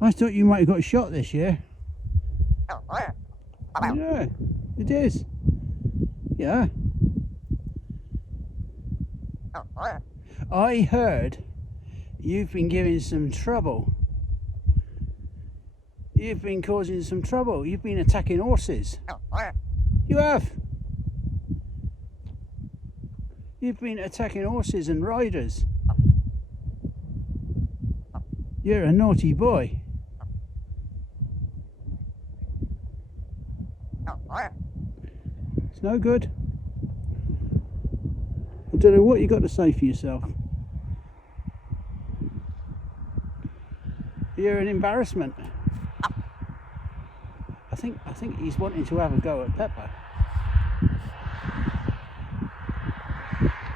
I thought you might have got shot this year. Yeah, it is. Yeah. I heard you've been giving some trouble. You've been causing some trouble. You've been attacking horses. You have. You've been attacking horses and riders. You're a naughty boy. It's no good. I don't know what you got to say for yourself. You're an embarrassment. I think he's wanting to have a go at Pepper.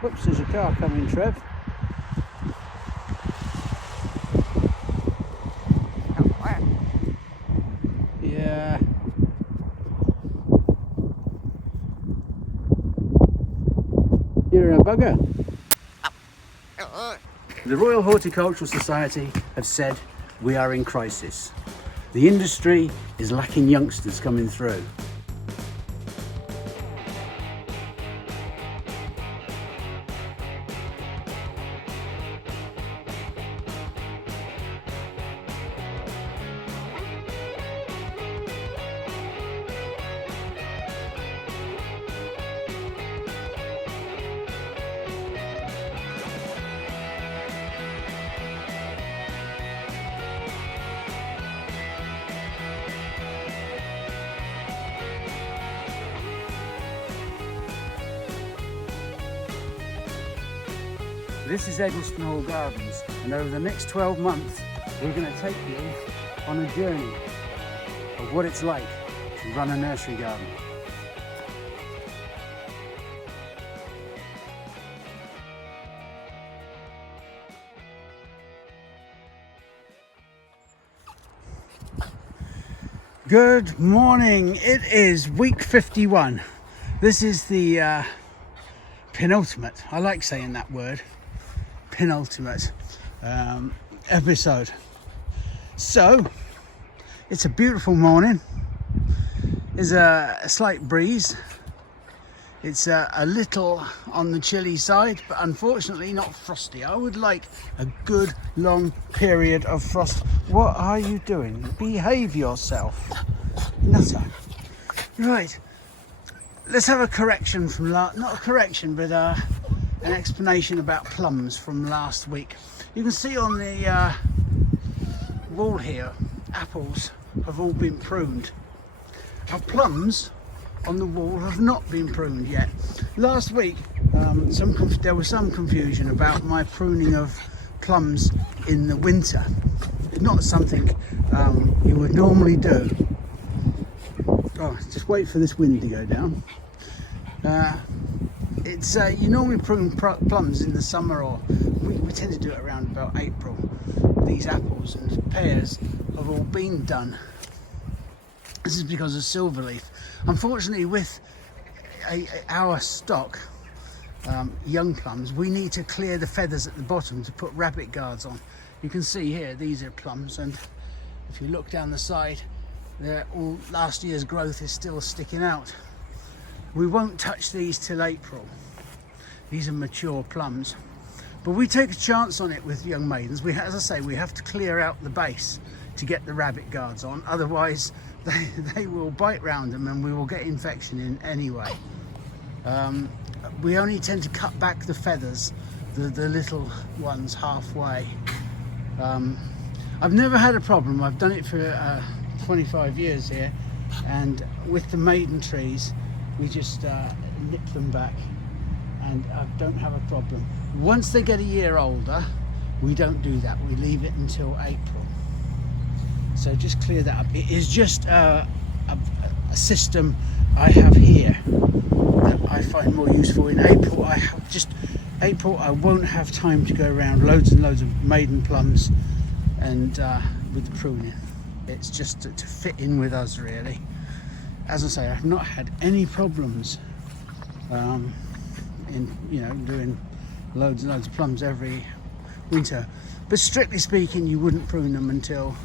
Whoops, there's a car coming, Trev. Yeah. You're a bugger. The Royal Horticultural Society have said we are in crisis. The industry is lacking youngsters coming through. This is Eggleston Hall Gardens, and over the next 12 months we're going to take you on a journey of what it's like to run a nursery garden. Good morning, it is week 51. This is the penultimate, I like saying that word, penultimate episode. So it's a beautiful morning. There's a slight breeze. It's a little on the chilly side, but unfortunately not frosty. I would like a good long period of frost. What are you doing? Behave yourself, nutter. Right, let's have a correction from not a correction, but an explanation about plums from last week. You can see on the wall here, apples have all been pruned. Our plums on the wall have not been pruned yet. Last week there was some confusion about my pruning of plums in the winter. It's not something you would normally do. Oh, just wait for this wind to go down. It's you normally prune plums in the summer, or we tend to do it around about April. These apples and pears have all been done. This is because of silverleaf. Unfortunately, with our stock young plums, we need to clear the feathers at the bottom to put rabbit guards on. You can see here, these are plums, and if you look down the side, all last year's growth is still sticking out. We won't touch these till April. These are mature plums, but we take a chance on it with young maidens. As I say, we have to clear out the base to get the rabbit guards on, otherwise they will bite round them and we will get infection in anyway. We only tend to cut back the feathers, the little ones, halfway. I've never had a problem. I've done it for 25 years here, and with the maiden trees we just nip them back and I don't have a problem. Once they get a year older, we don't do that. We leave it until April. So just clear that up. It is just a system I have here that I find more useful. In April, I won't have time to go around loads and loads of maiden plums and with the pruning. It's just to fit in with us, really. As I say, I've not had any problems in doing loads and loads of plums every winter. But strictly speaking, you wouldn't prune them until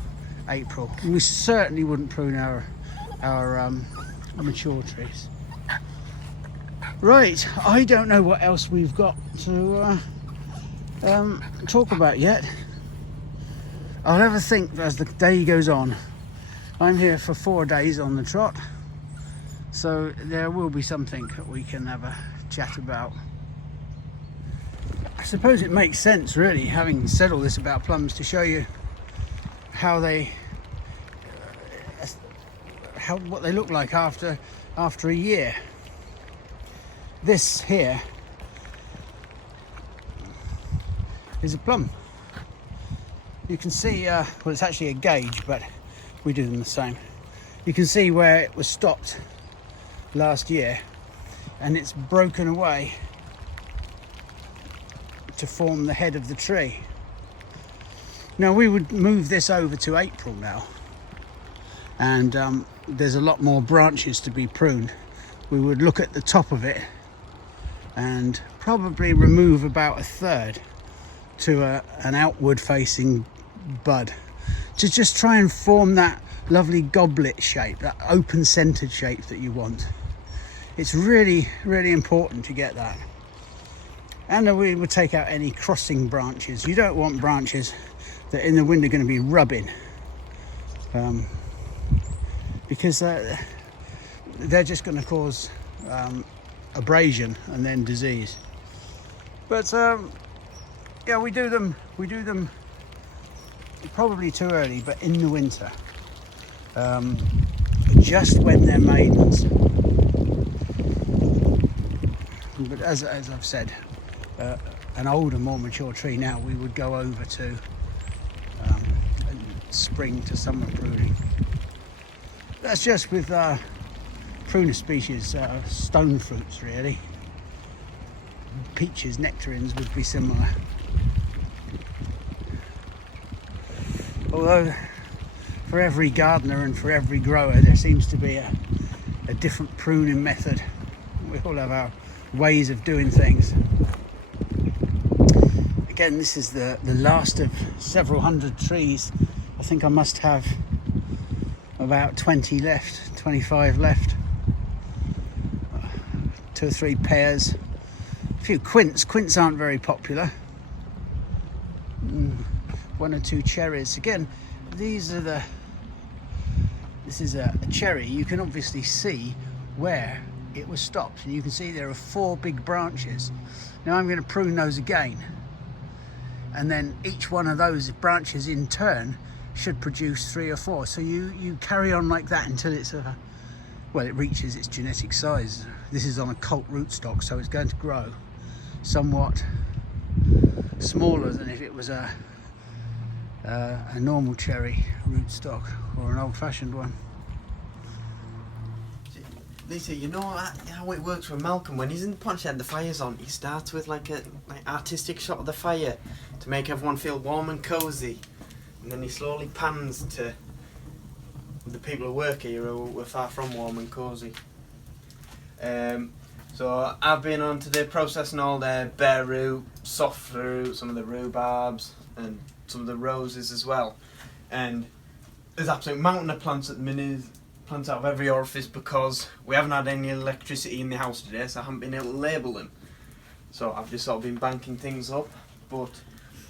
April. We certainly wouldn't prune our mature trees. Right, I don't know what else we've got to talk about yet. I'll have a think as the day goes on. I'm here for 4 days on the trot, so there will be something that we can have a chat about. I suppose it makes sense, really, having said all this about plums, to show you how what they look like after a year. This here is a plum. You can see, well, it's actually a gauge, but we do them the same. You can see where it was stopped last year, and it's broken away to form the head of the tree. Now we would move this over to April now, and there's a lot more branches to be pruned. We would look at the top of it and probably remove about a third to an outward facing bud, to just try and form that lovely goblet shape, that open centered shape that you want. It's really, really important to get that. And we would take out any crossing branches. You don't want branches that in the wind are going to be rubbing, because they're just going to cause abrasion and then disease. But yeah, we do them probably too early, but in the winter, just when they're maidens. But as I've said, an older, more mature tree now we would go over to spring to summer pruning. That's just with pruner species, stone fruits really. Peaches, nectarines would be similar. Although for every gardener and for every grower there seems to be a different pruning method. We all have our ways of doing things. Again, this is the last of several hundred trees. I think I must have about 20 left, 25 left. 2 or 3 pears, a few quince. Quince aren't very popular. 1 or 2 cherries. Again, this is a cherry. You can obviously see where it was stopped, and you can see there are 4 big branches. Now I'm going to prune those again, and then each one of those branches in turn should produce 3 or 4. So you carry on like that until it's well, it reaches its genetic size. This is on a cult rootstock, so it's going to grow somewhat smaller than if it was a normal cherry rootstock or an old-fashioned one. Lisa, you know how it works with Malcolm? When he's in the pot shed, the fire's on, he starts with like an artistic shot of the fire to make everyone feel warm and cosy, and then he slowly pans to the people who work here who are far from warm and cosy. So I've been on today processing all their bare root, soft fruit, some of the rhubarbs, and some of the roses as well. And there's absolute mountain of plants at the minute, plants out of every orifice, because we haven't had any electricity in the house today, so I haven't been able to label them. So I've just sort of been banking things up. But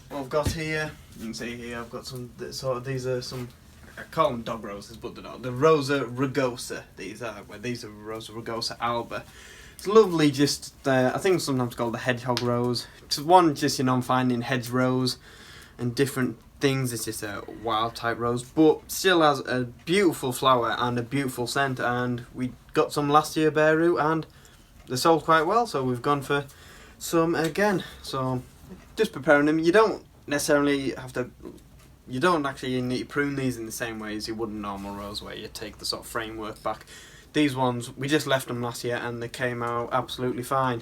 what I've got here, you can see here, I've got some sort of, these are some, I call them dog roses, but they're not. The Rosa rugosa, these are Rosa rugosa alba. It's lovely, just, I think sometimes called the hedgehog rose. It's one just, I'm finding hedgerows and different things. It's just a wild type rose, but still has a beautiful flower and a beautiful scent. And we got some last year bare root, and they sold quite well, so we've gone for some again. So just preparing them. You don't necessarily have to, you don't actually need to prune these in the same way as you would a normal rose, where you take the sort of framework back. These ones, we just left them last year and they came out absolutely fine.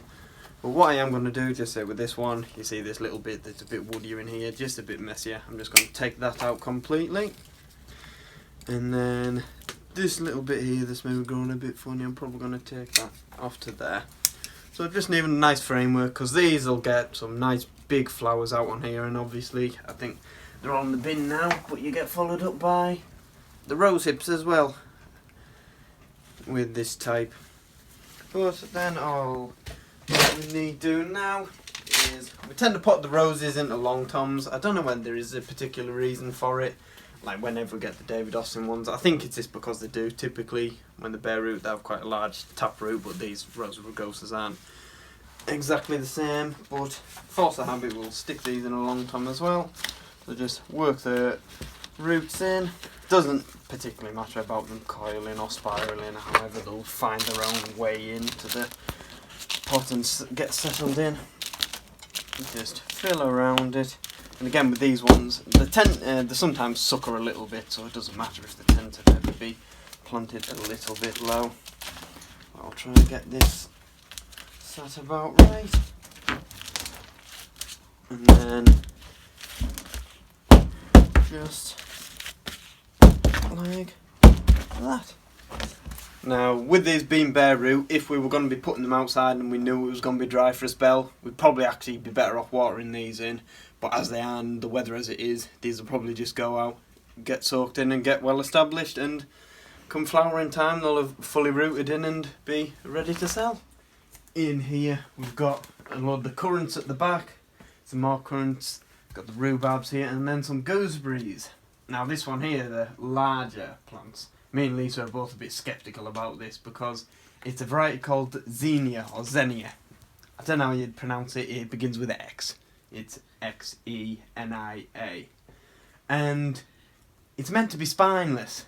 But what I am going to do, just say with this one, you see this little bit that's a bit woodier in here, just a bit messier. I'm just going to take that out completely. And then this little bit here that's maybe growing a bit funny, I'm probably going to take that off to there. So just needing a nice framework, because these will get some nice big flowers out on here. And obviously, I think they're all in the bin now, but you get followed up by the rose hips as well with this type. But then all we need to do now is we tend to put the roses into long toms. I don't know whether there is a particular reason for it. Like whenever we get the David Austin ones, I think it's just because they do typically when the bare root they have quite a large tap root, but these rose rugosas aren't exactly the same. But force of habit, we'll stick these in a long tom as well. So just work the roots in. Doesn't particularly matter about them coiling or spiralling, however they'll find their own way into the pot and get settled in. Just fill around it. And again with these ones, they sometimes sucker a little bit, so it doesn't matter if they tend to maybe be planted a little bit low. I'll try and get this sat about right. And then just like that. Now with these being bare root, if we were going to be putting them outside and we knew it was going to be dry for a spell, we'd probably actually be better off watering these in. But as they are and the weather as it is, these will probably just go out, get soaked in and get well established, and come flowering time they'll have fully rooted in and be ready to sell. In here we've got a load of the currants at the back, some more currants, got the rhubarbs here, and then some gooseberries. Now this one here, the larger plants, me and Lisa are both a bit sceptical about this because it's a variety called Xenia or Xenia. I don't know how you'd pronounce it, it begins with X. It's Xenia. And it's meant to be spineless.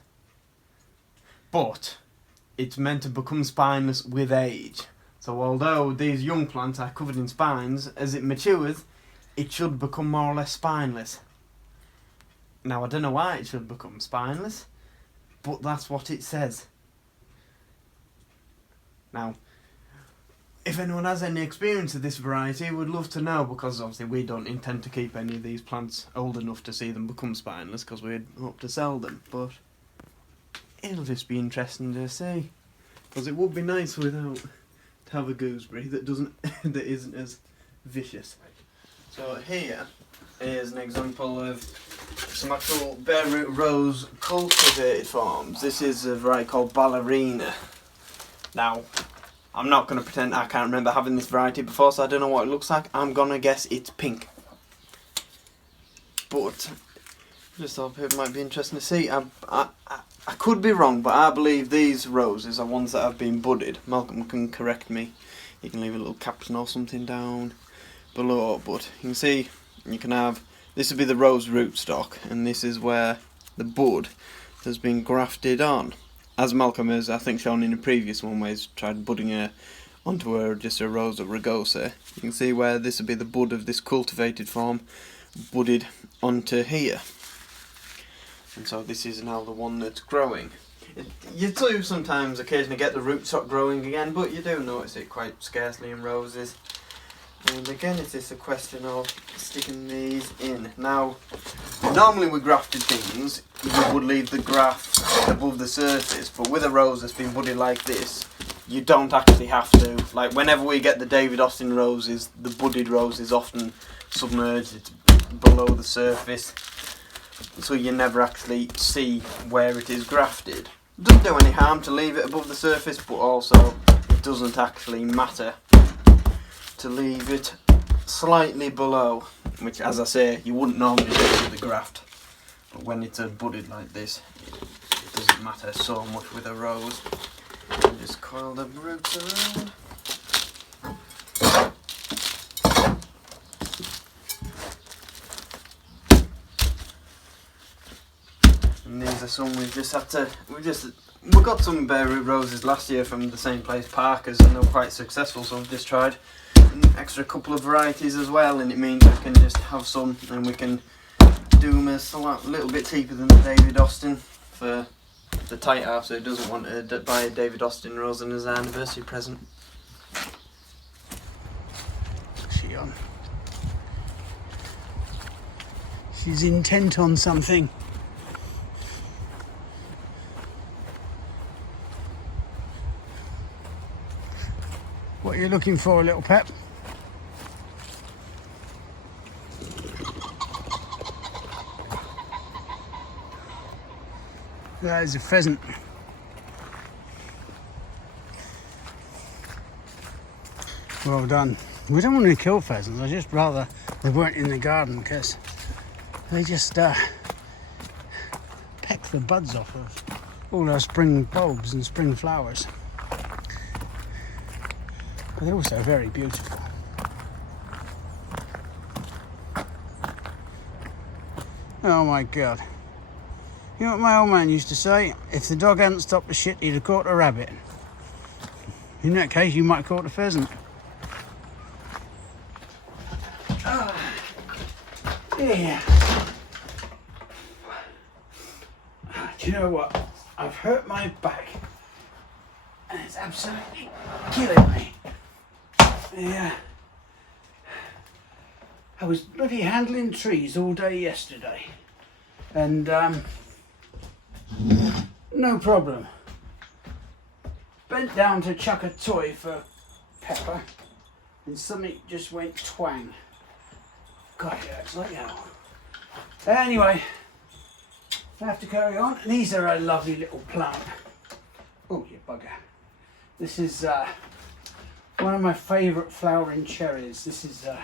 But it's meant to become spineless with age. So although these young plants are covered in spines, as it matures, it should become more or less spineless. Now I don't know why it should become spineless, but that's what it says. Now, if anyone has any experience of this variety, we'd love to know, because obviously we don't intend to keep any of these plants old enough to see them become spineless, because we'd hope to sell them, but it'll just be interesting to see, because it would be nice without to have a gooseberry that isn't as vicious. So here is an example of some actual bare root rose cultivated forms. This is a variety called Ballerina. Now, I'm not going to pretend I can't remember having this variety before, so I don't know what it looks like. I'm going to guess it's pink. But I just thought it might be interesting to see. I could be wrong, but I believe these roses are ones that have been budded. Malcolm can correct me. You can leave a little caption or something down below. But you can see, you can have, this would be the rose rootstock, and this is where the bud has been grafted on. As Malcolm has, I think, shown in a previous one where he's tried budding onto just a Rosa rugosa. You can see where this would be the bud of this cultivated form budded onto here. And so this is now the one that's growing. You do sometimes occasionally get the rootstock growing again, but you do notice it quite scarcely in roses. And again, it is a question of sticking these in. Now, normally with grafted things, you would leave the graft above the surface, but with a rose that's been budded like this, you don't actually have to. Like whenever we get the David Austin roses, the budded rose is often submerged, it's below the surface, so you never actually see where it is grafted. It doesn't do any harm to leave it above the surface, but also it doesn't actually matter to leave it slightly below, which, as I say, you wouldn't normally do with the graft, but when it's budded like this, it doesn't matter so much with a rose. You just coil the roots around. And these are some we've just had to, we got some bare root roses last year from the same place, Parker's, and they were quite successful, so we've just tried an extra couple of varieties as well, and it means we can just have some, and we can do them a little bit cheaper than the David Austin for the tight half, so he doesn't want to buy a David Austin rose as an anniversary present. What's she on? She's intent on something. What are you looking for, little pet? That is a pheasant. Well done. We don't want to kill pheasants. I just rather they weren't in the garden because they just peck the buds off of all our spring bulbs and spring flowers. But they're also very beautiful. Oh my God. You know what my old man used to say? If the dog hadn't stopped the shit, he'd have caught a rabbit. In that case, you might have caught a pheasant. Yeah. Do you know what? I've hurt my back and it's absolutely killing me. Yeah. I was bloody handling trees all day yesterday and no problem. Bent down to chuck a toy for Pepper and something just went twang. God, it hurts like hell. Anyway, I have to carry on. These are a lovely little plant. Oh, you bugger. This is one of my favourite flowering cherries. This is a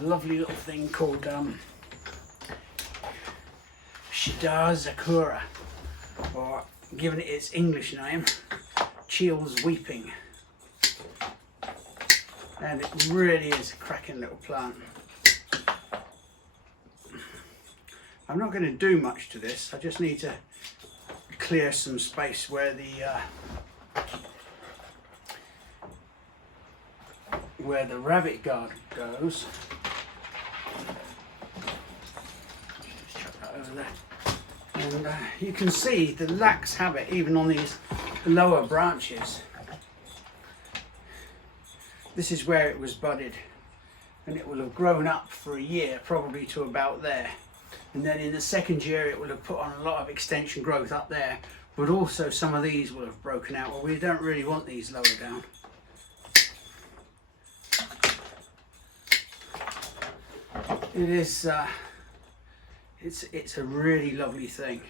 lovely little thing called Shida Zakura, or given it its English name, Cheel's Weeping. And it really is a cracking little plant. I'm not going to do much to this. I just need to clear some space where the rabbit garden goes. Just chuck that over there. And you can see the lax habit even on these lower branches. This is where it was budded, and it will have grown up for a year, probably to about there. And then in the second year it will have put on a lot of extension growth up there, but also some of these will have broken out. Well, we don't really want these lower down. It is, it's a really lovely thing.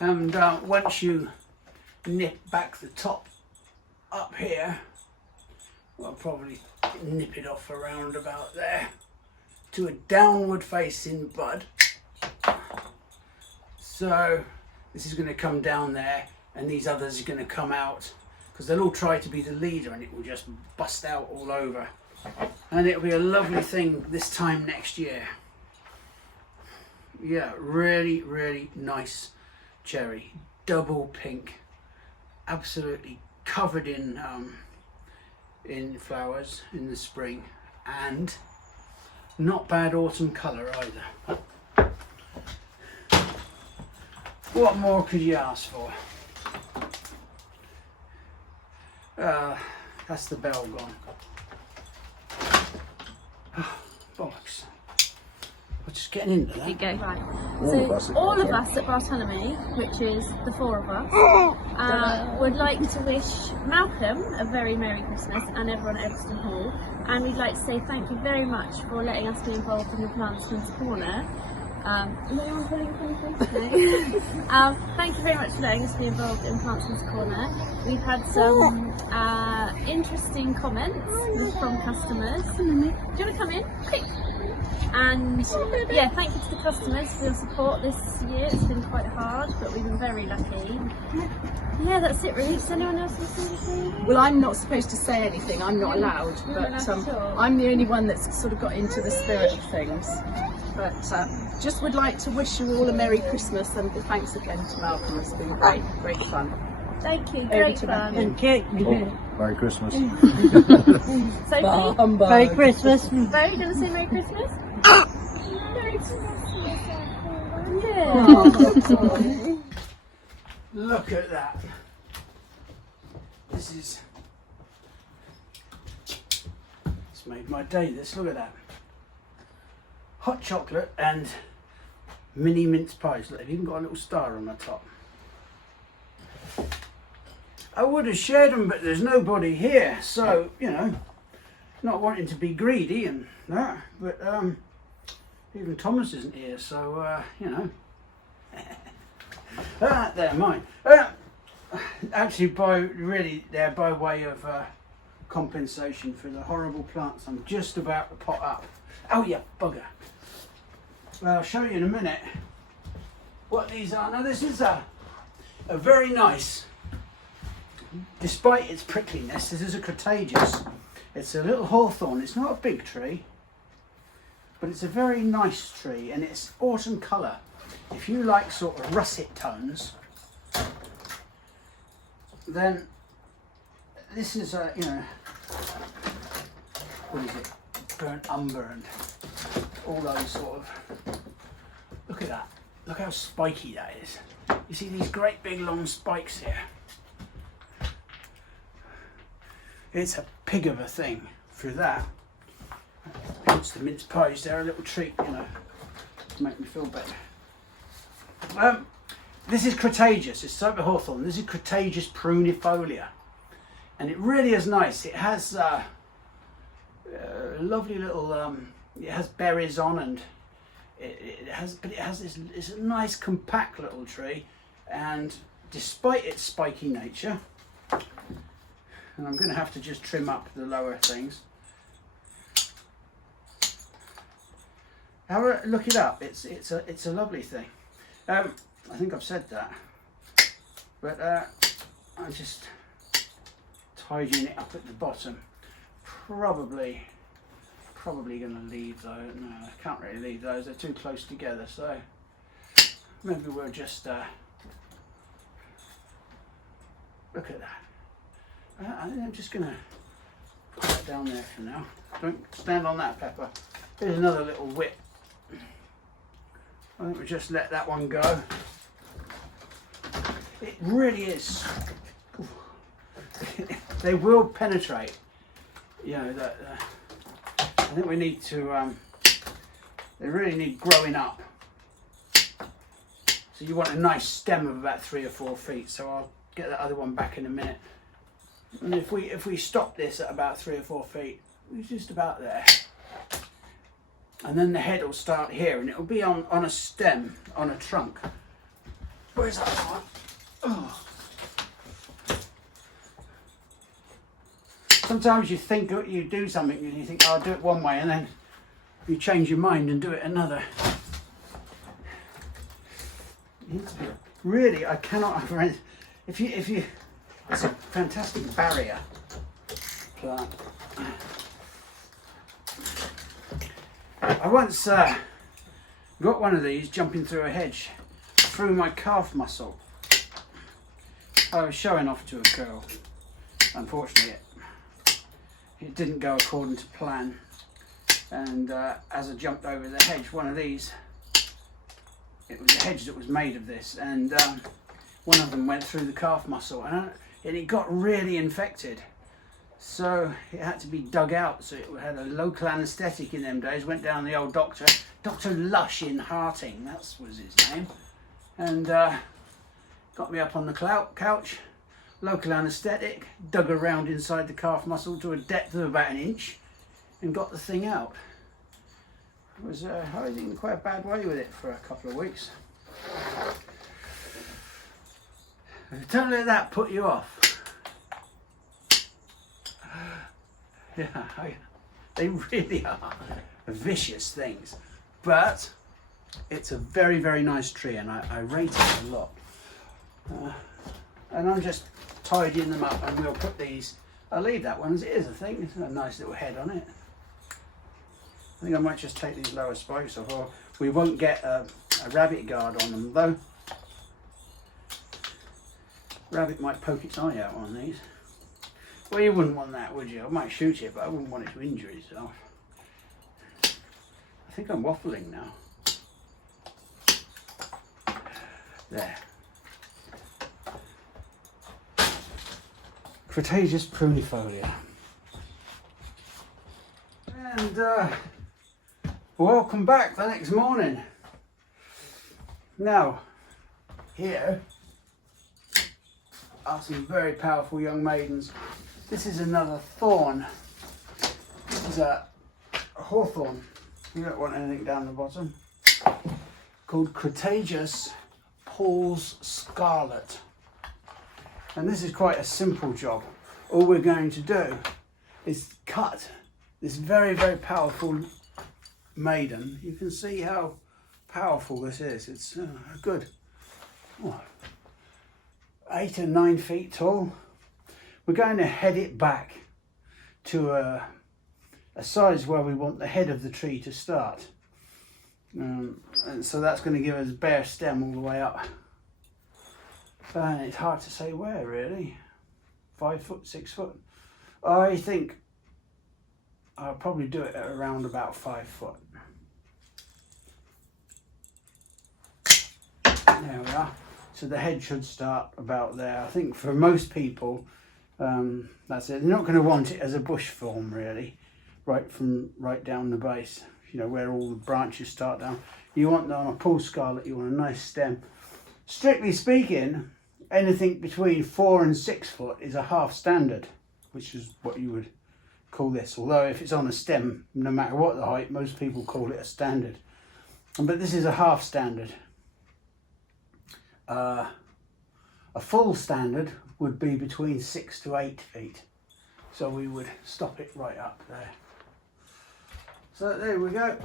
And once you nip back the top up here, I'll probably nip it off around about there to a downward facing bud. So this is going to come down there and these others are going to come out because they'll all try to be the leader and it will just bust out all over. And it'll be a lovely thing this time next year. Yeah, really, really nice cherry. Double pink. Absolutely covered in flowers in the spring, and not bad autumn colour either. What more could you ask for? That's the bell gone. Oh, bollocks. We're just getting into that. There you go. Right. So all of us at Bartholomew, which is the four of us, would like to wish Malcolm a very Merry Christmas and everyone at Everton Hall. And we'd like to say thank you very much for letting us be involved in the Plantsmans Corner. Is anyone pulling Thank you very much for letting us be involved in Plantsmans Corner. We've had some interesting comments from customers. Do you want to come in? Quick. And yeah, thank you to the customers for your support this year. It's been quite hard, but we've been very lucky. Yeah, that's it really. Does anyone else want to say anything? Well, I'm not supposed to say anything, I'm not allowed, but I'm the only one that's sort of got into the spirit of things. But just would like to wish you all a Merry Christmas, and thanks again to Malcolm. It's been great, great fun. Thank you, great fun. And Merry Christmas. Sophie? Merry Christmas. Bo, you going to say Merry Christmas? Merry Christmas. Yeah. Look at that. It's made my day, this. Look at that. Hot chocolate and mini mince pies. Look, they've even got a little star on the top. I would have shared them, but there's nobody here, so, you know, not wanting to be greedy and that, but Even Thomas isn't here, so you know. They're mine. Actually, they're by way of compensation for the horrible plants I'm just about to pot up. Oh yeah, bugger. Well, I'll show you in a minute what these are. Now this is a very nice, despite its prickliness, this is a cretaceous. It's a little hawthorn. It's not a big tree, but it's a very nice tree, and it's autumn colour. If you like sort of russet tones, then this is a, you know, what is it, burnt umber and all those sort of, look at that, look how spiky that is. You see these great big long spikes here. It's a pig of a thing through that. Hence the mince pies, they're a little treat, you know, to make me feel better. This is cretaceous, it's type of hawthorn. This is cretaceous prunifolia, and it really is nice. It has lovely little, it has berries on, and it has this, it's a nice compact little tree, and despite its spiky nature, and I'm going to have to just trim up the lower things. However, look it up. It's a lovely thing. I think I've said that, but I'm just tidying it up at the bottom. Probably going to leave those. No, I can't really leave those. They're too close together. So maybe we'll just look at that. I'm just going to put that down there for now. Don't stand on that, Pepper. Here's another little whip. I think we'll just let that one go. It really is. They will penetrate. You know, that. I think we need to. They really need growing up. So you want a nice stem of about 3 or 4 feet. So I'll get that other one back in a minute. And if we stop this at about 3 or 4 feet, it's just about there. And then the head will start here, and it'll be on a stem, on a trunk. Where's that one? Oh. Sometimes you think you do something and you think, oh, I'll do it one way, and then you change your mind and do it another. Really, I cannot. If you, it's a fantastic barrier plant. I once got one of these jumping through a hedge through my calf muscle. I was showing off to a girl. Unfortunately, it didn't go according to plan, and as I jumped over the hedge, one of these, it was a hedge that was made of this, and one of them went through the calf muscle, and it got really infected. So it had to be dug out. So it had a local anaesthetic in them days. Went down the old doctor, Dr. Lush in Harting, that was his name, and got me up on the couch, local anaesthetic, dug around inside the calf muscle to a depth of about 1 inch, and got the thing out. I was in quite a bad way with it for a couple of weeks. Don't let that put you off. Yeah, they really are vicious things, but it's a very, very nice tree, and I rate it a lot. And I'm just tidying them up, and we'll put these. I'll leave that one as it is. I think it's a nice little head on it. I think I might just take these lower spikes off, or we won't get a rabbit guard on them though. Rabbit might poke its eye out on these. Well, you wouldn't want that, would you? I might shoot it, but I wouldn't want it to injure itself. I think I'm waffling now. There. Cretaceous prunifolia. And welcome back the next morning. Now, here are some very powerful young maidens. This is another thorn. This is a hawthorn. You don't want anything down the bottom. Called Cretaceous Paul's Scarlet. And this is quite a simple job. All we're going to do is cut this very, very powerful maiden. You can see how powerful this is. It's a good 8 or 9 feet tall. We're going to head it back to a size where we want the head of the tree to start. And so that's going to give us bare stem all the way up. And it's hard to say where really. 5 foot, 6 foot. I think I'll probably do it at around about 5 foot. There we are. So the head should start about there. I think for most people, that's it. They're not going to want it as a bush form really, right down the base. You know, where all the branches start down. You want on a Paul Scarlet, you want a nice stem. Strictly speaking, anything between 4 and 6 foot is a half standard, which is what you would call this. Although if it's on a stem, no matter what the height, most people call it a standard. But this is a half standard. A full standard would be between 6 to 8 feet. So we would stop it right up there. So there we go.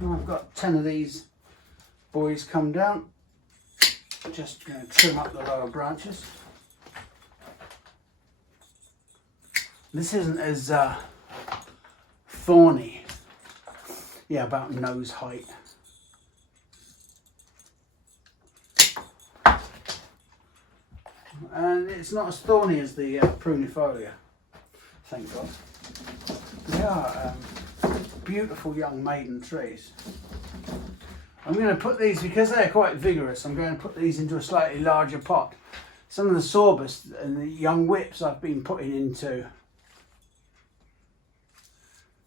Now I've got 10 of these boys come down. Just going to trim up the lower branches. This isn't as thorny. Yeah, about nose height. And it's not as thorny as the prunifolia, thank God. They are beautiful young maiden trees. I'm going to put these, because they're quite vigorous, I'm going to put these into a slightly larger pot. Some of the sorbus and the young whips I've been putting into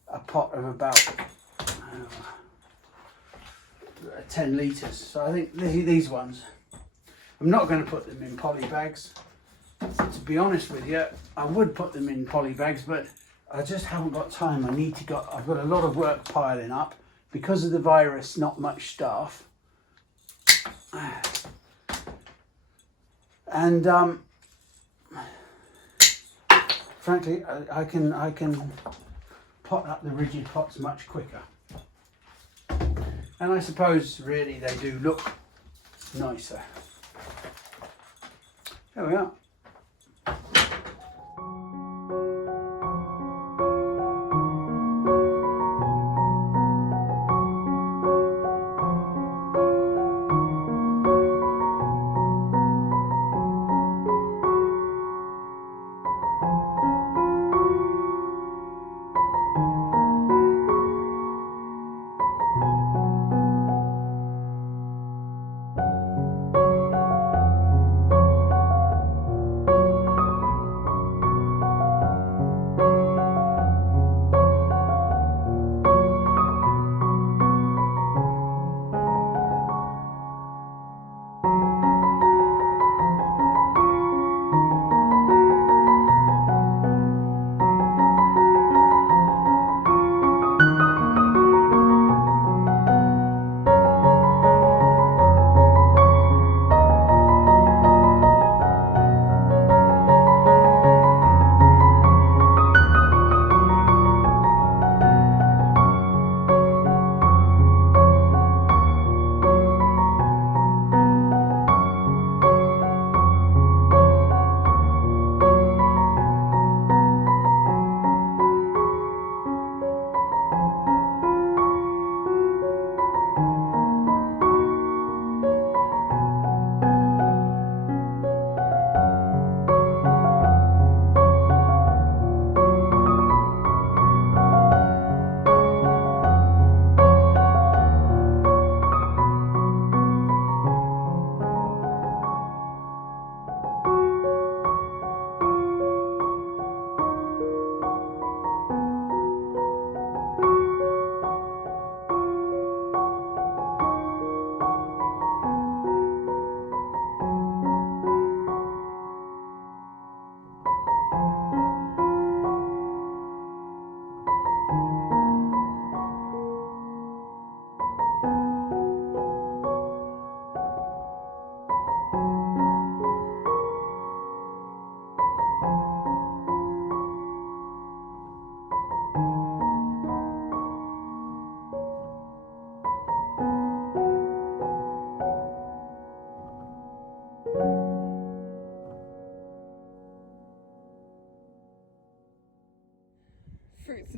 a pot of about 10 litres. So I think these ones, I'm not going to put them in poly bags. To be honest with you, I would put them in poly bags, but I just haven't got time. I've got a lot of work piling up. Because of the virus, not much staff. And frankly, I can pot up the rigid pots much quicker. And I suppose really they do look nicer. There we are.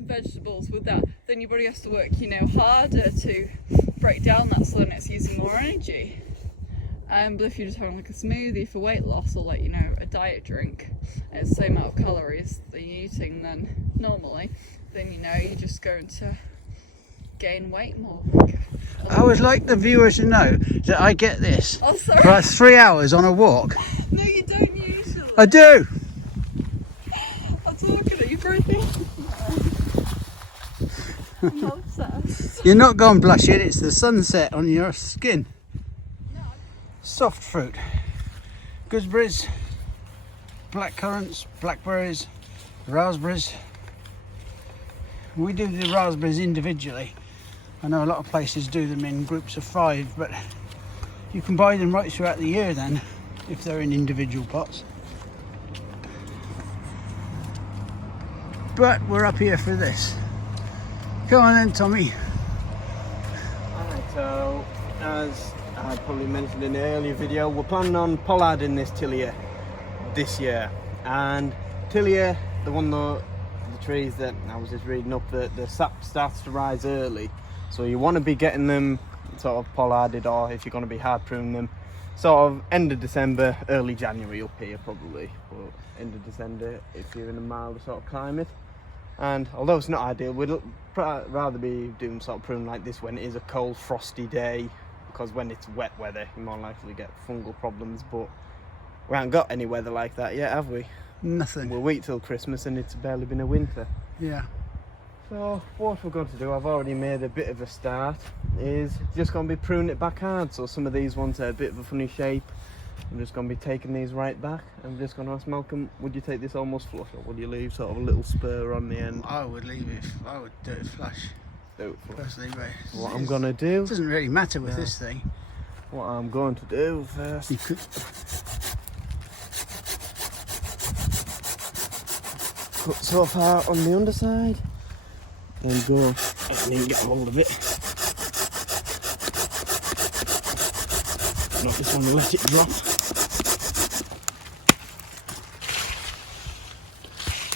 vegetables with that, then your body has to work, you know, harder to break down that, so then it's using more energy. But if you're just having like a smoothie for weight loss, or like, you know, a diet drink, it's the same amount of calories that you're eating than normally, then, you know, you're just going to gain weight more. I would like the viewers to know that I get this Oh, sorry. for 3 hours on a walk. No, you don't usually. I do. I'm talking at you for a thing. I'm obsessed. You're not gone blushing, it's the sunset on your skin. Soft fruit. Gooseberries, blackcurrants, blackberries, raspberries. We do the raspberries individually. I know a lot of places do them in groups of 5, but you can buy them right throughout the year then, if they're in individual pots. But we're up here for this. Come on then, Tommy. Alright, so as I probably mentioned in the earlier video, we're planning on pollarding this tilia this year. And tilia, the trees that I was just reading up, the sap starts to rise early. So you want to be getting them sort of pollarded, or if you're going to be hard pruning them, sort of end of December, early January up here probably. But end of December if you're in a milder sort of climate. And although it's not ideal, we'd rather be doing sort of pruning like this when it is a cold, frosty day, because when it's wet weather, you're more likely to get fungal problems. But we haven't got any weather like that yet, have we? Nothing. We'll wait till Christmas and it's barely been a winter. Yeah. So what we're going to do, I've already made a bit of a start, is just going to be pruning it back hard. So some of these ones are a bit of a funny shape. I'm just going to be taking these right back. I'm just going to ask Malcolm, would you take this almost flush, or would you leave sort of a little spur on the end? I would leave it, I would do it flush. Do it flush. Personally, but What I'm going to do, it doesn't really matter with this thing. what I'm going to do first, You could, cut so far on the underside, then go and then get hold of it. Not just want to let it drop.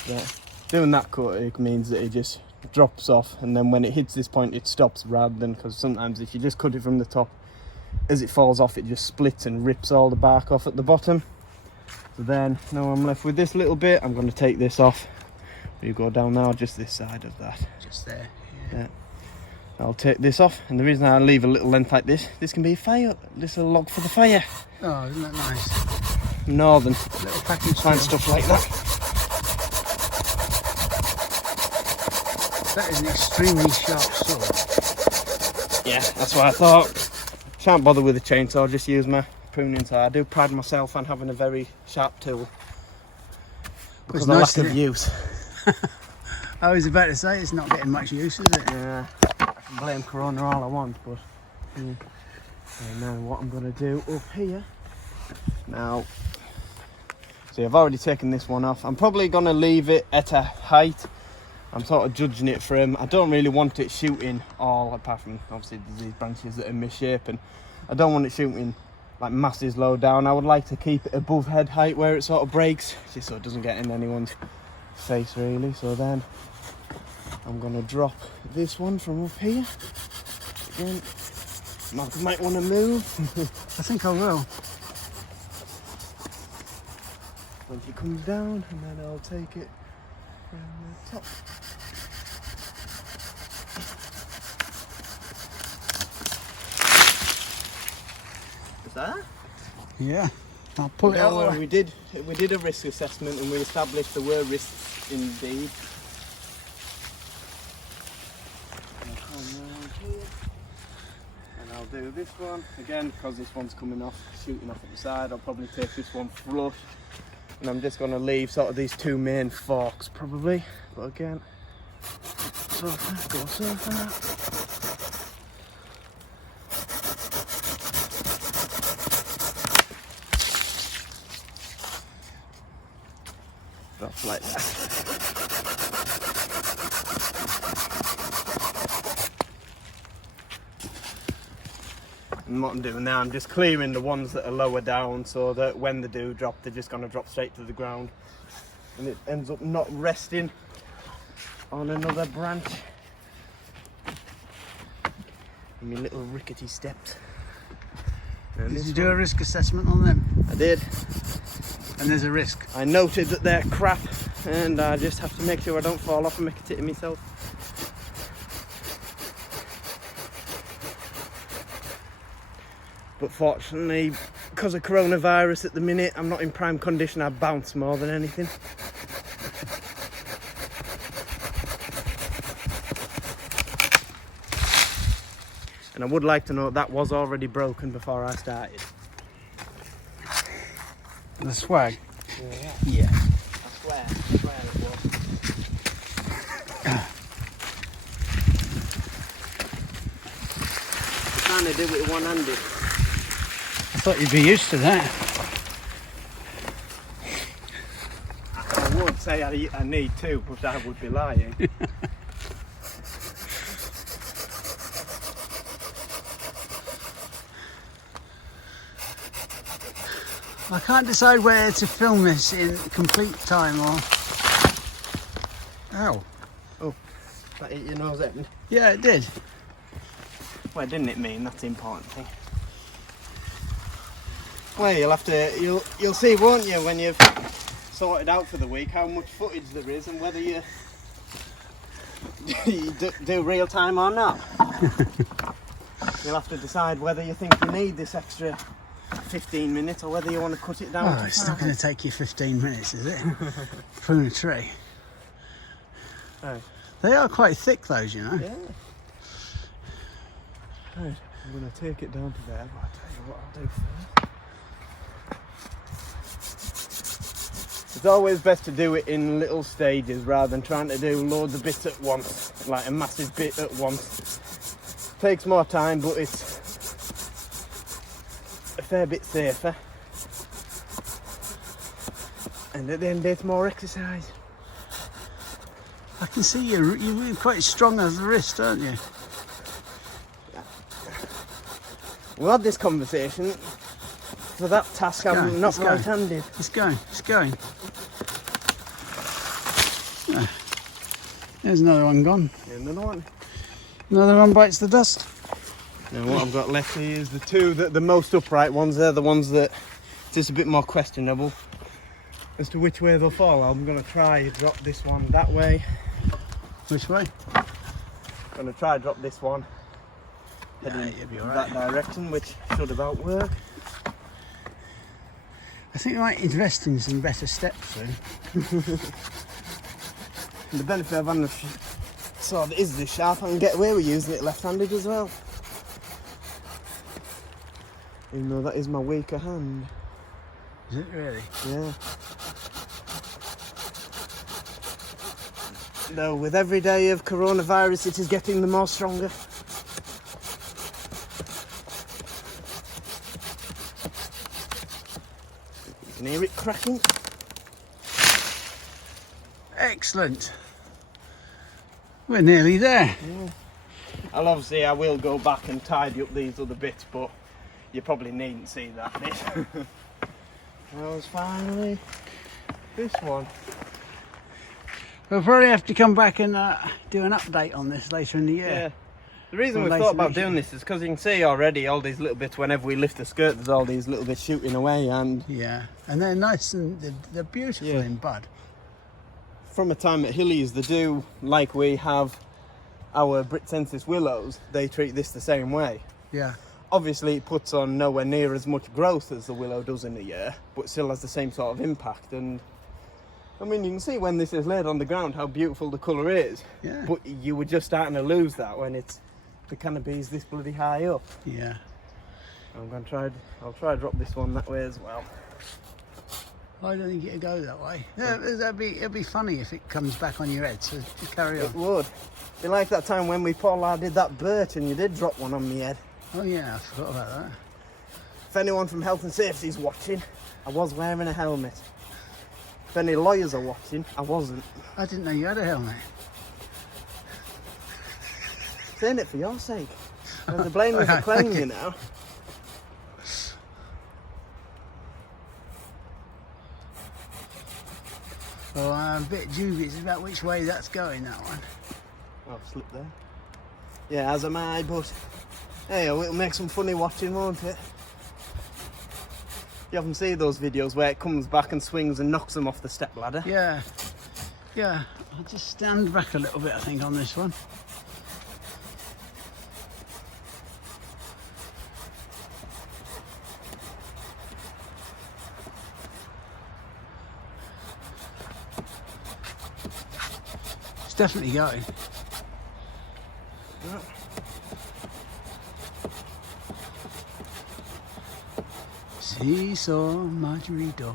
There. Doing that cut, it means that it just drops off, and then when it hits this point it stops, rather than, because sometimes if you just cut it from the top, as it falls off it just splits and rips all the bark off at the bottom. So then now I'm left with this little bit. I'm going to take this off. You go down now, just this side of that. just there. Yeah. I'll take this off, and the reason I leave a little length like this can be a fire, this is a log for the fire. Oh, isn't that nice? Northern, Little package find deal. stuff like that. That is an extremely sharp sword. Yeah, that's what I thought. Shan't bother with a chainsaw, just use my pruning saw. I do pride myself on having a very sharp tool because of the nice lack of use. I was about to say, it's not getting much use, is it? Yeah, I can blame Corona all I want, but okay, now what I'm going to do up here now. See, I've already taken this one off. I'm probably going to leave it at a height. I'm sort of judging it from, I don't really want it shooting all, apart from obviously there's these branches that are misshapen. I don't want it shooting like masses low down. I would like to keep it above head height where it sort of breaks, just so it doesn't get in anyone's face really. So then I'm going to drop this one from up here. Again, Malcolm might want to move. I think I will. When she comes down, and then I'll take it from the top. Is that? Yeah. I'll pull it out. No, we did a risk assessment and we established there were risks indeed. I'll come round here and I'll do this one again because this one's coming off, shooting off at the side. I'll probably take this one flush, and I'm just going to leave sort of these two main forks probably. But again, so far, go so far. Drop like that. And what I'm doing now, I'm just clearing the ones that are lower down so that when they do drop, they're just going to drop straight to the ground. And it ends up not resting on another branch. And my little rickety steps. And Did this you do one, a risk assessment on them? I did. And there's a risk. I noted that they're crap, and I just have to make sure I don't fall off and make a tit of myself. But fortunately, because of coronavirus at the minute, I'm not in prime condition. I bounce more than anything. And I would like to know that was already broken before I started. The swag. Yeah. I swear it was. I'm trying to do it one-handed. I thought you'd be used to that. I would say I need to, but I would be lying. I can't decide where to film this in complete time or... Ow. Oh, that hit your nose end? Yeah, it did. Well, didn't it mean? That's the important thing. Well, you'll have to, you'll see, won't you, when you've sorted out for the week how much footage there is and whether you, do real time or not. You'll have to decide whether you think you need this extra 15 minutes or whether you want to cut it down. Oh, it's not going to take you 15 minutes, is it? Prune a tree. Oh. They are quite thick, those, you know. Yeah. Right, I'm going to take it down to there, but I'll tell you what I'll do first. It's always best to do it in little stages rather than trying to do loads of bits at once, like a massive bit at once. Takes more time, but it's a fair bit safer. And at the end, it's more exercise. I can see you're quite strong as the wrist, aren't you? We had this conversation. For that task, I'm not right-handed. It's going. Ah, there's another one gone. And another one. Another one bites the dust. Now what I've got left here is the two that the most upright ones. They're the ones that it's just a bit more questionable as to which way they'll fall. I'm going to try drop this one that way. Which way? I'm going to try drop this one heading you'll be all that right. direction, which should about work. I think I might invest in some better steps soon. And the benefit of having a sword is this sharp. I can get away with using it left-handed as well. Even though that is my weaker hand. Is it really? Yeah. Though with every day of coronavirus, it is getting the more stronger. You can hear it cracking. Excellent. We're nearly there. Obviously I will go back and tidy up these other bits, but you probably needn't see that bit. That was finally this one. We'll probably have to come back and do an update on this later in the year. Yeah. The reason Well, we later thought about next year. doing this is because you can see already all these little bits. Whenever we lift the skirt, there's all these little bits shooting away, and Yeah, and they're nice and they're beautiful Yeah. in bud. from a time at Hillies, they do, like we have our Britsensis willows, they treat this the same way. Yeah. Obviously it puts on nowhere near as much growth as the willow does in a year, but still has the same sort of impact. And I mean, you can see when this is laid on the ground how beautiful the colour is. Yeah. But you were just starting to lose that when it's the canopy's this bloody high up. Yeah. I'll try to drop this one that way as well. I don't think it'll go that way. Yeah, it'd be funny if it comes back on your head, so just carry It on. would. Be like that time when we Paul did that birch and you did drop one on my head. Oh yeah, I forgot about that. If anyone from health and safety is watching, I was wearing a helmet. If any lawyers are watching, I wasn't. I didn't know you had a helmet. Saying it for your sake. And they're blaming me for claiming you now. Well, I'm a bit dubious about which way that's going, that one. I'll slip there. Yeah, as am I, but hey, it'll make some funny watching, won't it? You often see those videos where it comes back and swings and knocks them off the step ladder. Yeah, yeah. I'll just stand back a little bit, I think, on this one. It's definitely going. Yeah. Seesaw, Marjorie Door.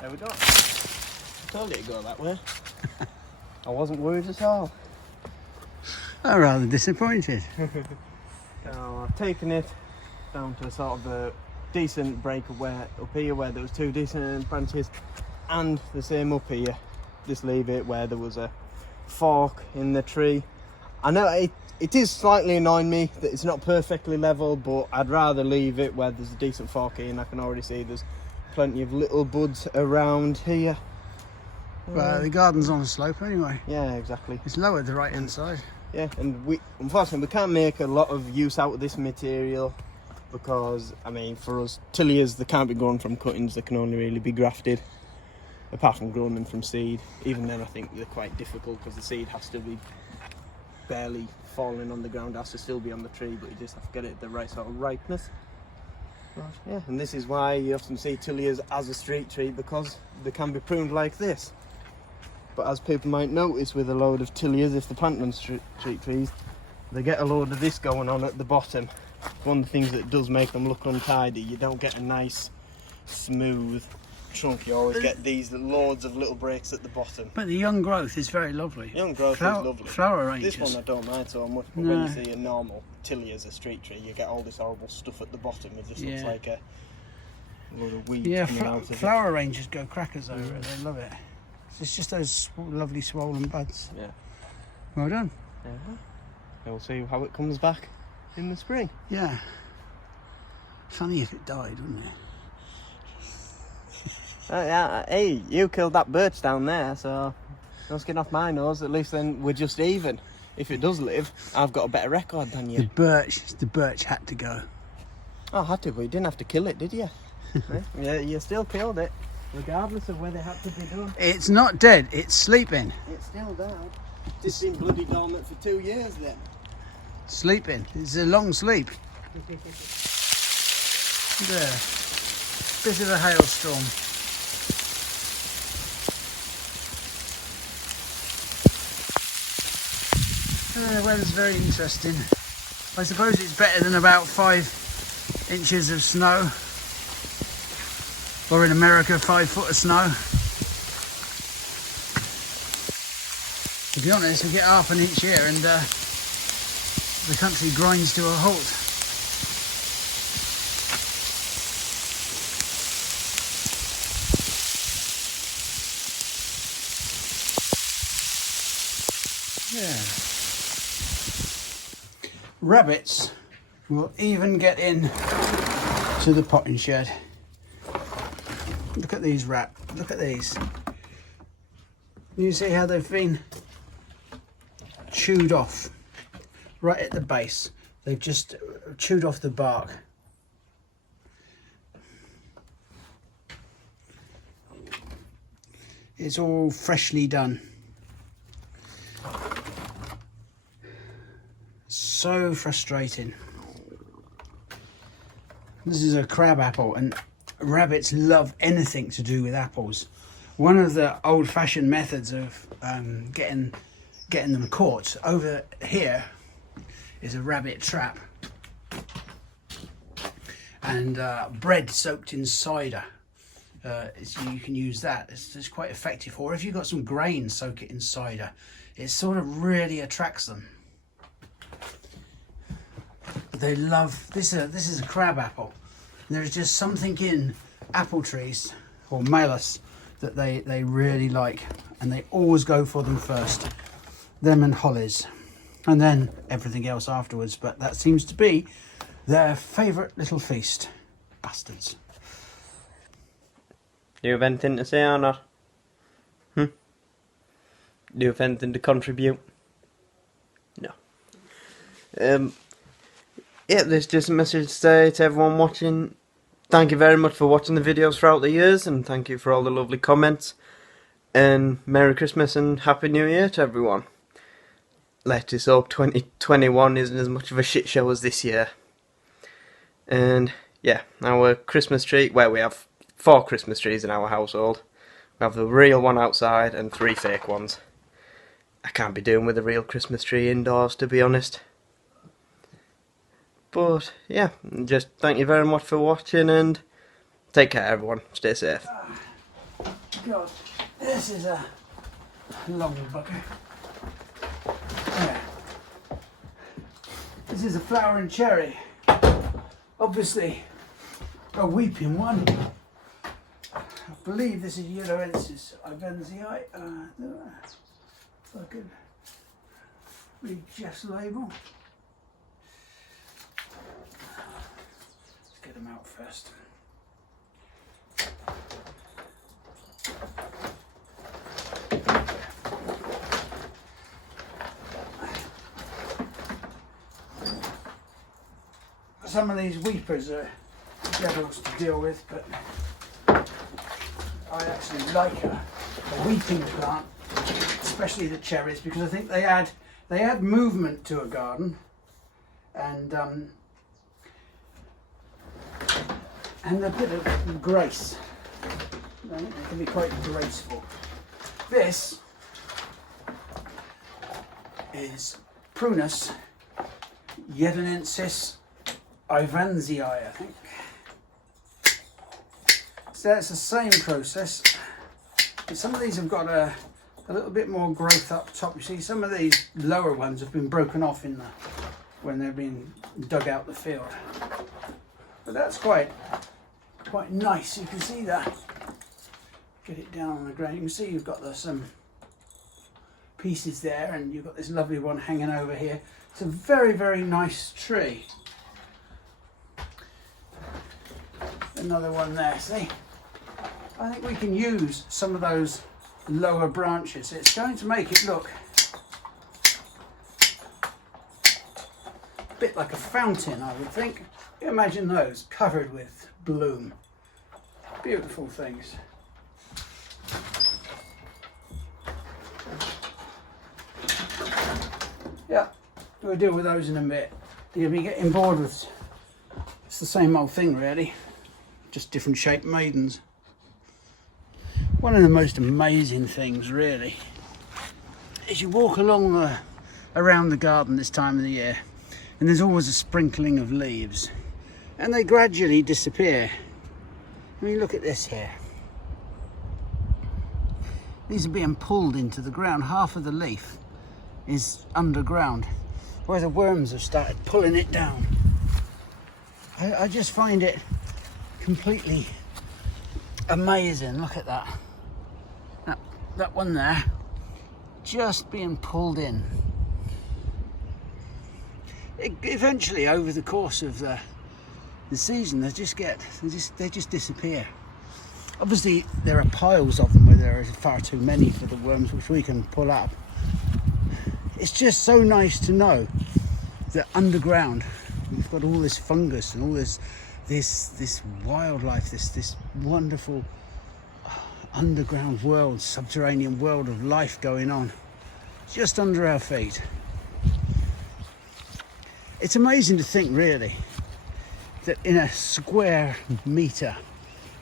There we go. I told you to go that way. I wasn't worried at all. I'm rather disappointed. So I've taken it down to sort of a decent break up here where there was 2 decent branches, and the same up here. Just leave it where there was a fork in the tree. I know it is slightly annoying me that it's not perfectly level, but I'd rather leave it where there's a decent fork here, and I can already see there's plenty of little buds around here. Well, the garden's on a slope anyway. Yeah, exactly. It's lower the right hand side. Yeah, and unfortunately we can't make a lot of use out of this material because, I mean, for us, tilliers, they can't be grown from cuttings, they can only really be grafted, apart from growing them from seed. Even then I think they're quite difficult because the seed has to be barely falling on the ground, it has to still be on the tree, but you just have to get it the right sort of ripeness. But, yeah, and this is why you often see tilliers as a street tree, because they can be pruned like this. But as people might notice with a load of tilliers, if they're planting street trees, they get a load of this going on at the bottom. One of the things that does make them look untidy, you don't get a nice, smooth trunk. You always get these loads of little breaks at the bottom. But the young growth is very lovely. Young growth is lovely. Flower ranges. This one I don't mind so much, but when you see a normal tilly as a street tree, you get all this horrible stuff at the bottom. It just looks like a load of weeds coming out of it. Flower ranges go crackers over it. They love it. It's just those lovely swollen buds. Yeah. Well done. Yeah. And we'll see how it comes back in the spring. Yeah. Funny if it died, wouldn't it? Yeah. Hey, you killed that birch down there, so no skin off my nose. At least then we're just even. If it does live, I've got a better record than you. The birch had to go. Oh, had to, but you didn't have to kill it, did you? Yeah, you still killed it, regardless of whether it had to be done. It's not dead, it's sleeping. It's still down. It's been bloody dormant for 2 years then. Sleeping. It's a long sleep. There. Bit of a hailstorm. The weather's very interesting. I suppose it's better than about 5 inches of snow. Or in America, 5 foot of snow. To be honest, we get half an inch here and the country grinds to a halt. Yeah. Rabbits will even get in to the potting shed. Look at these look at these. You see how they've been chewed off right at the base. They've just chewed off the bark. It's all freshly done. So frustrating. This is a crab apple and rabbits love anything to do with apples. One of the old-fashioned methods of getting them caught over here is a rabbit trap and bread soaked in cider. You can use that. It's quite effective. Or if you've got some grain, soak it in cider. It sort of really attracts them. They love this. This is a crab apple. There's just something in apple trees or malus that they really like, and they always go for them first. Them and hollies, and then everything else afterwards, but that seems to be their favourite little feast. Bastards. Do you have anything to say or not? Do you have anything to contribute? No. Yeah, there's just a message to say to everyone watching. Thank you very much for watching the videos throughout the years, and thank you for all the lovely comments. And Merry Christmas and Happy New Year to everyone. Let us hope 2021 isn't as much of a shit show as this year. And yeah, our Christmas tree, well, we have 4 Christmas trees in our household. We have the real one outside and 3 fake ones. I can't be doing with a real Christmas tree indoors, to be honest. But yeah, just thank you very much for watching, and take care everyone. Stay safe. God, this is a long bugger. Yeah. This is a flowering cherry. Obviously a weeping one. I believe this is Yellowensis Ivensii. If I could read Jeff's label. Let's get them out first. Some of these weepers are devils to deal with, but I actually like a weeping plant, especially the cherries, because I think they add movement to a garden, and a bit of grace. I think they can be quite graceful. This is Prunus Yellowensis Ivensii, I think. So that's the same process. But some of these have got a little bit more growth up top. You see, some of these lower ones have been broken off when they've been dug out the field. But that's quite nice. You can see that. Get it down on the ground. You can see you've got some pieces there, and you've got this lovely one hanging over here. It's a very, very nice tree. Another one there, see? I think we can use some of those lower branches. It's going to make it look a bit like a fountain, I would think. Imagine those covered with bloom. Beautiful things. Yeah, we'll deal with those in a bit. You'll be getting bored with, it's the same old thing really. Just different shaped maidens. One of the most amazing things really is you walk along around the garden this time of the year, and there's always a sprinkling of leaves, and they gradually disappear. I mean, look at this here. These are being pulled into the ground. Half of the leaf is underground, where the worms have started pulling it down. I just find it completely amazing. Look at that. That one there, just being pulled in. Eventually, over the course of the season, they just disappear. Obviously, there are piles of them where there are far too many for the worms, which we can pull up. It's just so nice to know that underground we've got all this fungus and all this wildlife, this wonderful underground world, subterranean world of life going on just under our feet. It's amazing to think really that in a square metre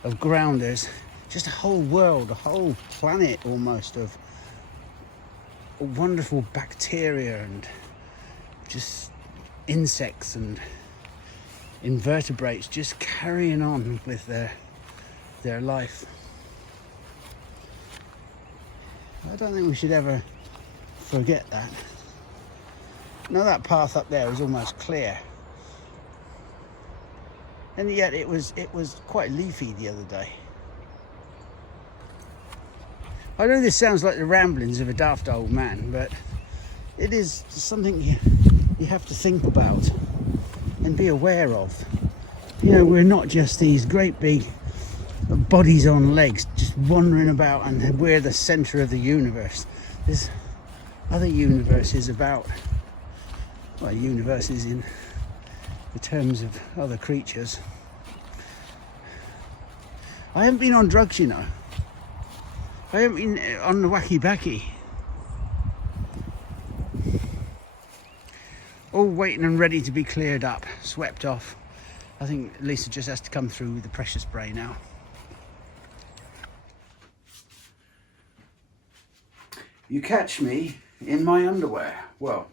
of ground there's just a whole world, a whole planet almost of wonderful bacteria and just insects and invertebrates just carrying on with their life. I don't think we should ever forget that. Now that path up there was almost clear, and yet it was quite leafy the other day. I know this sounds like the ramblings of a daft old man, but it is something you have to think about and be aware of. You know, we're not just these great big bodies on legs just wandering about and we're the centre of the universe. There's other universes about, well, universes in the terms of other creatures. I haven't been on drugs, you know. I haven't been on the wacky backy. All waiting and ready to be cleared up, swept off. I think Lisa just has to come through with the pressure spray now. You catch me in my underwear. Well,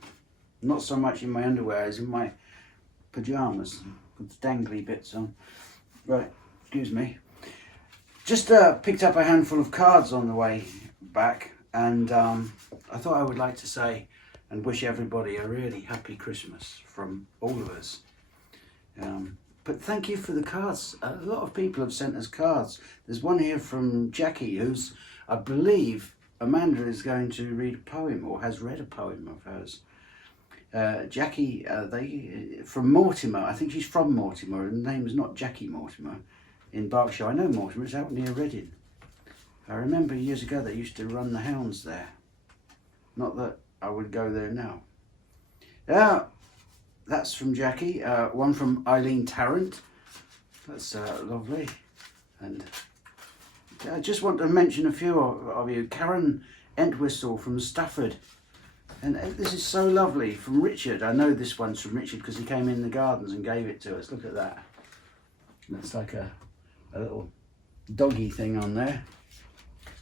not so much in my underwear as in my pyjamas with the dangly bits on. Right, excuse me. Just picked up a handful of cards on the way back, and I thought I would like to say and wish everybody a really happy Christmas from all of us. But thank you for the cards. A lot of people have sent us cards. There's one here from Jackie, who's, I believe, Amanda is going to read a poem, or has read a poem of hers. Jackie, from Mortimer. I think she's from Mortimer, and the name is not Jackie Mortimer in Berkshire. I know Mortimer, it's out near Reading. I remember years ago they used to run the hounds there. Not that I would go there now. That's from Jackie. One from Eileen Tarrant. That's lovely. And I just want to mention a few of you. Karen Entwistle from Stafford. And this is so lovely from Richard. I know this one's from Richard because he came in the gardens and gave it to us. Look at that. That's like a little doggy thing on there.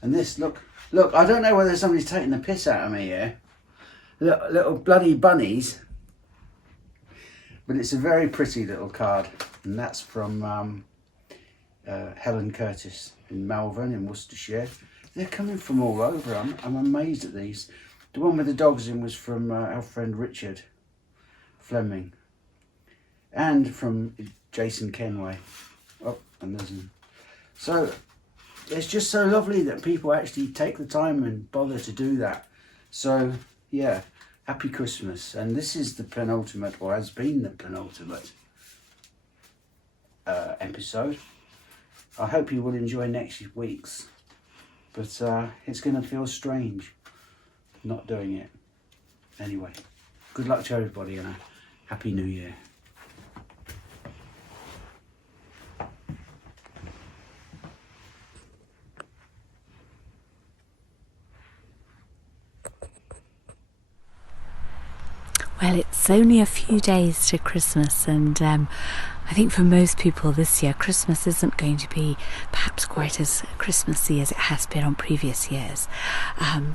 And this, look, I don't know whether somebody's taking the piss out of me here. Little bloody bunnies. But it's a very pretty little card. And that's from Helen Curtis in Malvern in Worcestershire. They're coming from all over. I'm amazed at these. The one with the dogs in was from our friend Richard Fleming. And from Jason Kenway. Oh, and there's him. So it's just so lovely that people actually take the time and bother to do that. So yeah, happy Christmas. And this is the penultimate, or has been the penultimate episode. I hope you will enjoy next week's, but it's going to feel strange not doing it. Anyway, good luck to everybody and a happy new year. Well, it's only a few days to Christmas, and I think for most people this year Christmas isn't going to be perhaps quite as Christmassy as it has been on previous years,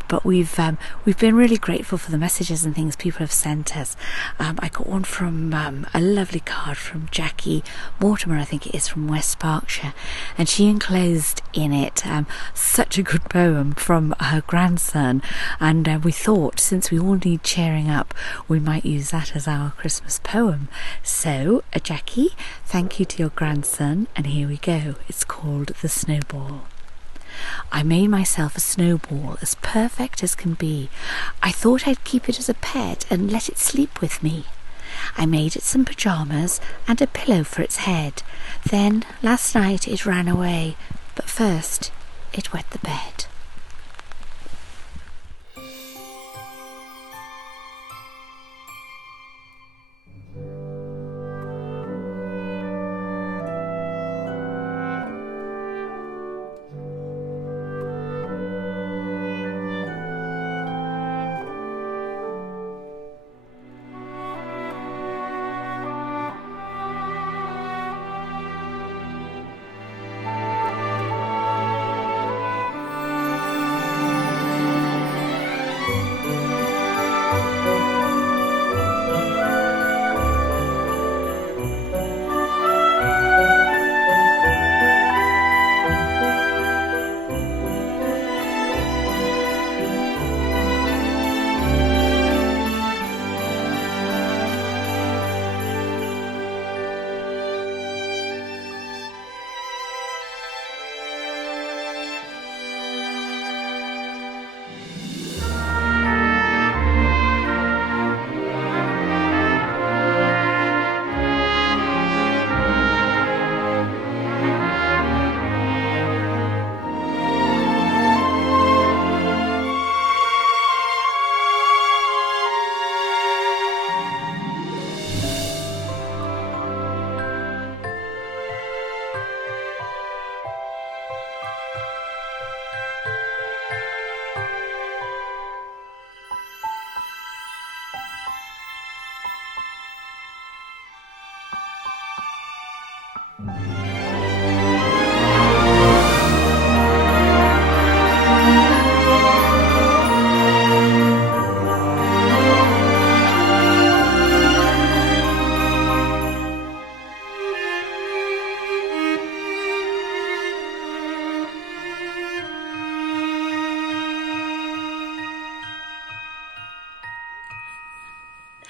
but we've been really grateful for the messages and things people have sent us. I got one from a lovely card from Jackie Mortimer, I think it is, from West Berkshire, and she enclosed in it such a good poem from her grandson, and we thought, since we all need cheering up, we might use that as our Christmas poem. So Jackie, thank you to your grandson, and here we go. It's called The Snowball. I made myself a snowball as perfect as can be. I thought I'd keep it as a pet and let it sleep with me. I made it some pyjamas and a pillow for its head. Then last night it ran away, but first it wet the bed.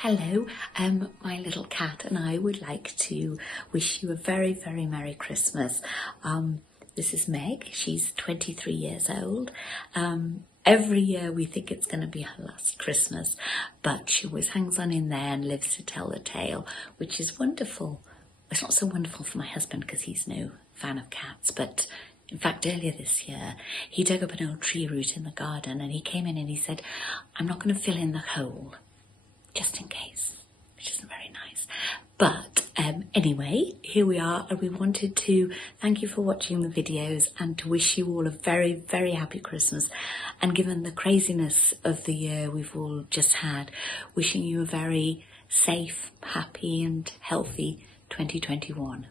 Hello, my little cat and I would like to wish you a very, very Merry Christmas. This is Meg, she's 23 years old. Every year we think it's going to be her last Christmas, but she always hangs on in there and lives to tell the tale, which is wonderful. It's not so wonderful for my husband because he's no fan of cats, but in fact, earlier this year, he dug up an old tree root in the garden and he came in and he said, I'm not going to fill in the hole, just in case, which isn't very nice. But anyway, here we are, and we wanted to thank you for watching the videos and to wish you all a very, very happy Christmas. And given the craziness of the year we've all just had, wishing you a very safe, happy and healthy 2021.